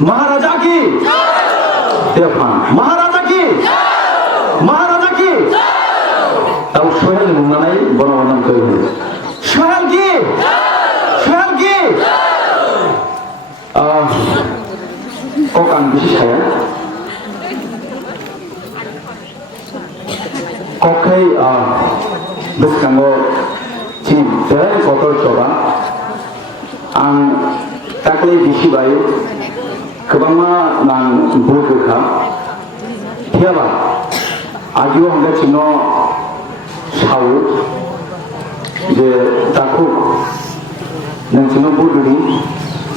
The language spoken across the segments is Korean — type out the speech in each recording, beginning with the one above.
महाराजा की महाराजा की महाराजा की ताऊ सोहेल मुंगानाय बनवनान करियो सोहेल की ककान बिसि साया कखै बिसकांगो चिन जेरै कतर चरा आं दाख्लै बिसिबाय गोबांमा नां बुरगोखा थेयाबा आजियाव हांगा चिनो सावो जे दाखु नोंसिनो बुरगोनि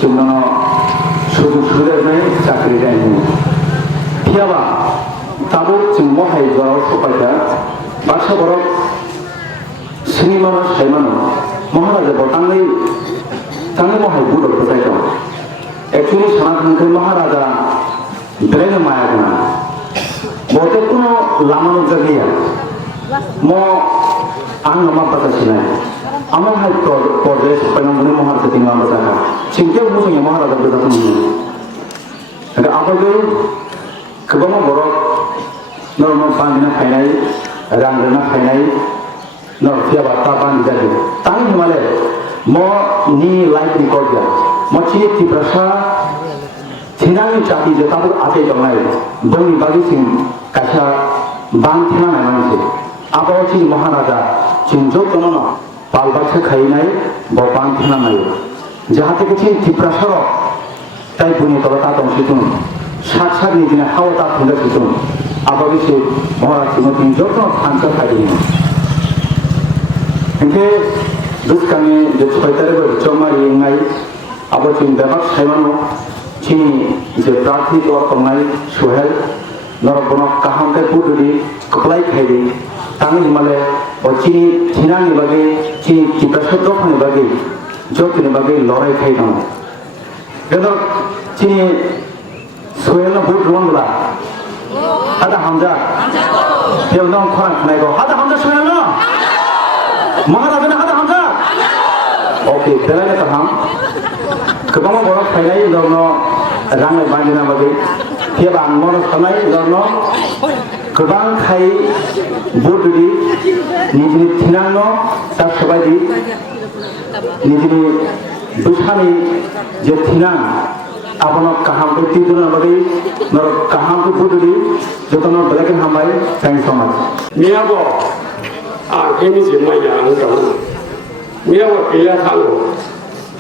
जोंनो सुजुग सुबिदा चाकरि रायनो थेयाबा ताबो जों महाय जराव सपायता बासा बरक सिनेमा सायमानो महाराजा बटांनै महाय बुदर फोथाय दं एक्चुअली सानाखै महाराजा बेरायनो मायागोना बटे कुनो लामानो गैया म आं मा बातासिनाय আমার হাই পর্যায়ে সপাইনাंगौनि महाराजा दिं लामा जागा चिंकेव मुजोंनि महाराजा बेदाखौ नुयो आफागै गोबां बरक नरम बांदिना फायनाय रांग्रोना फायनाय नरफिया बाता बांदि जायो तां हिमालय म नि लाइफ रिकॉर्ड गया म ची तिप्रसा थिनानि चाबी जताबो आते दंनाय दंनि बागै सिं कासा बांथिना नायनांगौ आबावची महाराजा चिंजो तनना पालबासे खाइनाय बबां थिनानाय जाहाथे किछि तिप्रसार ताई बुनि तलता दंसितुन सात सातनि दिना हावता खुंदासितुन आबावची महाराज चिंजो जतो थांसा खाइनि इनके दुसकानि जे छयतारबो जमारि इंनाय आबावची बेबाक सायमानो चिनि जे प्रार्थी तो तंनाय सोहेल नरबनक काहामते पुदुरि कप्लाय खाइदि तांनि हिमालय चिनि थिनानि बागै चिनि तिप्रसार दफानि बागै जतिनि बागै लराय खाइ दं गदर चिनि सोहेलना बुट लंगला हादा हामजा बेवनाव खरां खनायगो हादा हामजा सोहेलना महाराजाना हादा हामजा ओके बेलायना ताहाम गोबां बरक फायनाय दंनो राङै बांदिना बागै थेबा आं मनस खालामनाय दंनो गोबां खाय बुदुरि निजिनि थिनांनो दा सबायदि निजिनि दुसानि जे थिनां आपनो काहामखौ तिदुना बागै नर काहामखौ बुदुरि जतनो बेलेगन हामबाय थैंक्स सो मच मियाबो आंनि जिमाया आं दं मियाबो गैया थांगौ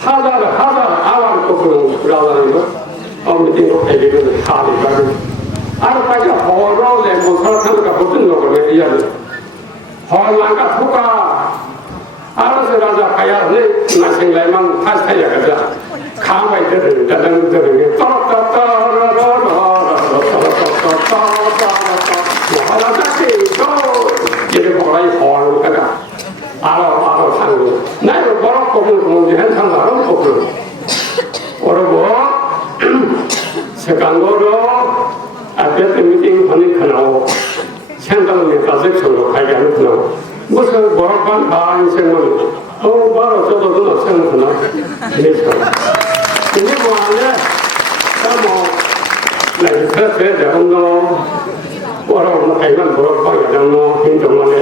हाजार आवारखौ राजानिबो मिटिंखौ फायदों खालि बागै आरो पाइका हराव ले मसला थांगा बोथों लगने दियानो हर लांगा थुका आरो से राजा फाया नै नासेंलाय मान थास थाया गजा खाबाय दोरो दादां दोरो महाराजा के तो जेरे बराय हर कागा आरो थांगो नाय बरक कबुल जेहान थांगारो कबुल अरबो सेकांगरो आबेते मिटिं फानि खनाव सेंट्रलनि प्रजेक्ट संग फायगानो खनाव बोसोर बरकबान बान सेंमोन औ बारो जदोनो सेंमोन खना नेसो इनि माने सामो नायखो से देबंनो बरो फायगान बरकबान यानो हिंदमाने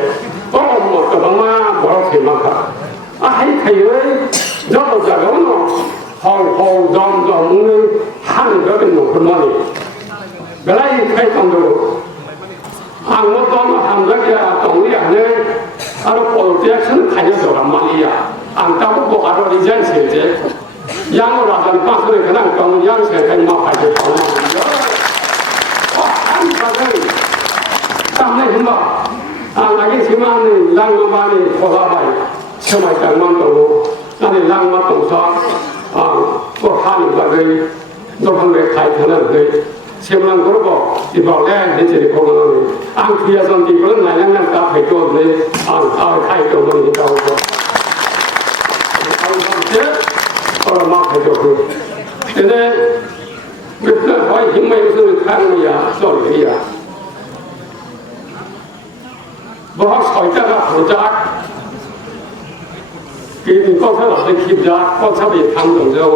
अ मतबामा बरक थेमाखा आहाय खायै जदो जागावनो हल दम नै हानगोन नखरमानि बेलाय खाय थांदो आं दम हामजागिया दंनियानो आरो पलिटिक्सन खायनो दरामालिया आं दाबो बगारो रिजाइन सेजे यां राजानि पासरे खना दं यां सेखाय मा फायदो थांनो आं बागै सामने हिमा आं लागि सिमानि लांमानि फलाबाय समाय थांमान दङ नानि लांमा दंसा को हानि बागै दफांबे खाय थानांगै सेमलां गरबो दिबावले निजेनि खौनानै आं फैया जन दिबो नायनां दा फैतो नै आं खाय दंमोन हिदावबो आंसे और मा फैतो दिनै बिफोर होय हिमायसो खांनिया जलिया बहुत सयतागा प्रजाक किनि कथा लादे खिबजा कथा बे थांदों जौ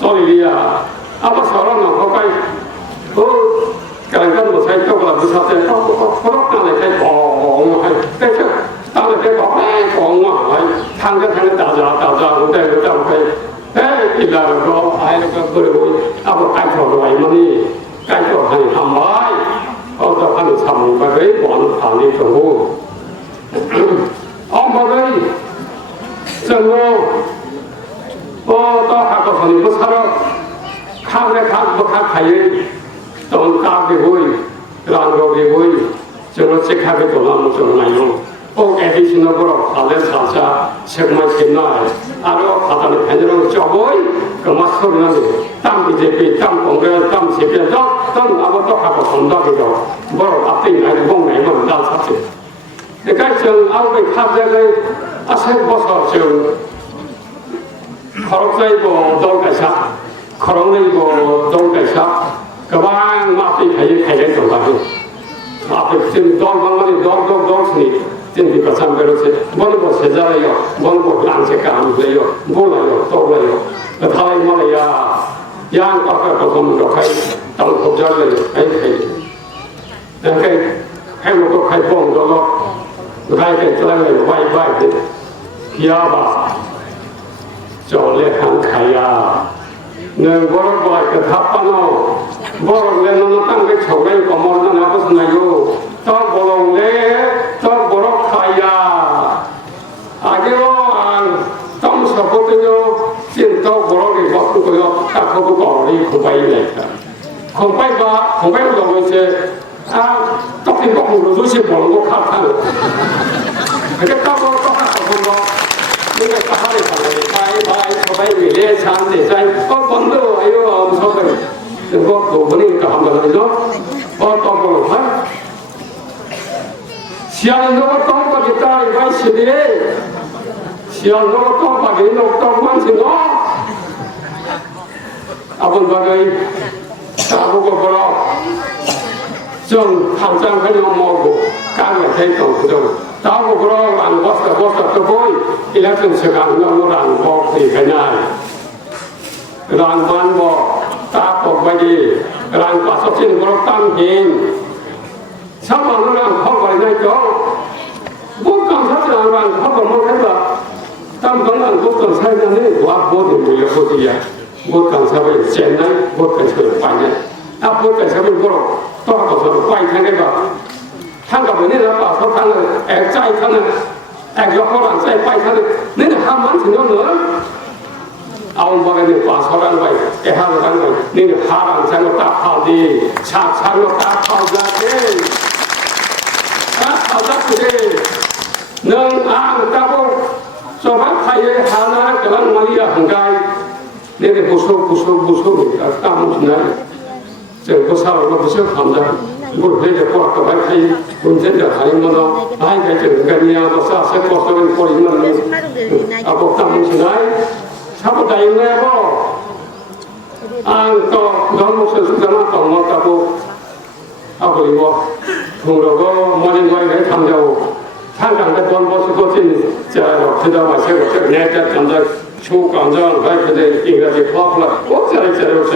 जलिया आबा 그리고 아버 가이토 와이머니 가이토 하니 한마이 어서 하는 삼바의 먼 안에 정보 엄마의 정보 또 하고 선이 뭐 살아 카메 뭐 가까이 또 까비고이 랑로비고이 저거 체크하게 돌아오는 좀 나요 꼭 에디시너브로 아래 살자 책만 신나요 아로 바다는 펜으로 쪼보이 그맛 소리나니 땀 비제비 땀 공개 땀 제비도 땀 아무것도 하고 건다기도 뭐 앞에 있는 공내면 난 샀지 그러니까 저 아우의 카드를 아생 벗어 저 커럭사이고 돌가사 커럭이고 돌가사 그방 앞에 가야 정답이 앞에 지금 돌방만이 돌스니 지금 이거 참배로서 뭔고 세자래요 뭔고 랑색가 안 돼요 몰라요 떠올라요 다음에 말이야 양 깎아서 좀 가이 땅 복잡해요 이렇게 해놓고 가이 봉도로 가이게 들어가요 와이와이 기아봐 저래 한 가야 내 뭐를 보아 그 답하노 뭐를 내놓는 땅에 저게 거머는 하고서 나요 또 뭐를 또 뭐를 가야 아기로 좀 서거든요 지금 또 뭐를 먹고요 딱 그거 거리 고바이니까 고바이가 이제 떡이 먹고 루시 먹고 같아요 그게 딱 뭐를 똑같고 뭐 내가 하루 살래 바이 위에 산데 잘 번도 아유 엄서들 그거 보니까 한번 하죠 어떤 걸로 봐 시안은 너가 똥바겠다 이거 시비에 시안 너가 똥바게 너 똥만 너 아번 바가이 따보고 보러 좀 당장 그냥 먹고 까면 대똥 그정 따고 그러고 안 벗어 또 보이 이렇게 시간 너무 안 먹고 그냥 ran ban bo ta ko ba ji ran pa so chin bro tam hin sa ma no ran khong ba nai cho bu kam sa ran khong ba mo khai ba tam dong ran bu kam sai na ni wa bo de yo ko ti ya bu kam sa ba chen nai bu ka chhe pa ne a bu ka sa bu bro to ko so pai khai ne ba thang ka ba ni la pa so thang e chai thang e yo ko ran sai pai thang ni na ha man chin no no ông bao nhiêu quả số đang vậy, cái hàng đang vậy, nên hàng sang nó tap vào đi, chặt sang nó tap vào ra đi, tap vào ra đi, nâng ăn tap vào, so bắt thay cái hàng này cái lần mà đi là hàng gai, nên cái bút số này, tam một này, chẳng có sao nó bút số không ra, bút đây là qua cái bài thay, bút trên là thay mà nó, hai cái chữ cái nhà nó sao sẽ có số cái gì mà nó, bút tam một này. 사고 다니네고 안또 너무 수수잖아 또 못하고 하고 이거 그러고 머리 거에 참자고 상강대 돈 버스고 진짜 그다 마시고 내가 잠자 추 감정 가이드 인가지 파플라 꼭 잘했어요